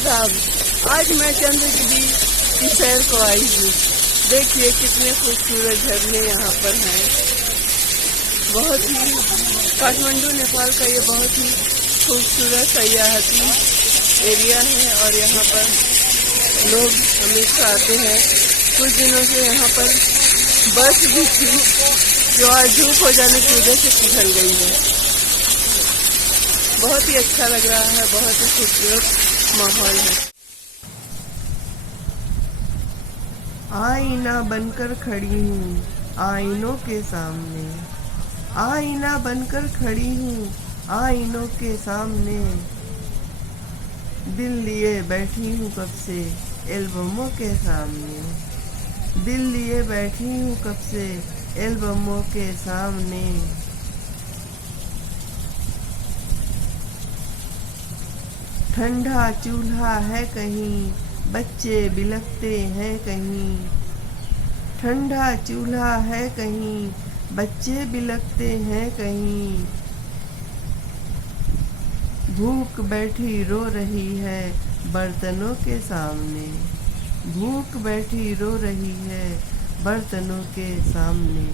आदाब। आज मैं चंद्रगिरी की सैर को आई हूँ। देखिए कितने खूबसूरत झरने यहाँ पर हैं। बहुत ही काठमांडू नेपाल का ये बहुत ही खूबसूरत सयाहती एरिया है और यहाँ पर लोग हमेशा आते हैं। कुछ दिनों से यहाँ पर बर्फ भी थी जो आज धूप हो जाने की वजह से पिघल गई है। बहुत ही अच्छा लग रहा है, बहुत ही खूबसूरत माहौल है। आईना बनकर खड़ी हूँ आईनों के सामने, आईना बनकर खड़ी हूँ आईनों के सामने। दिल लिए बैठी हूँ कब से एल्बमों के सामने, दिल लिए बैठी हूँ कब से एल्बमों के सामने। ठंडा चूल्हा है कहीं बच्चे बिलखते हैं कहीं, ठंडा चूल्हा है कहीं बच्चे बिलखते हैं कहीं। भूख बैठी रो रही है बर्तनों के सामने, भूख बैठी रो रही है बर्तनों के सामने।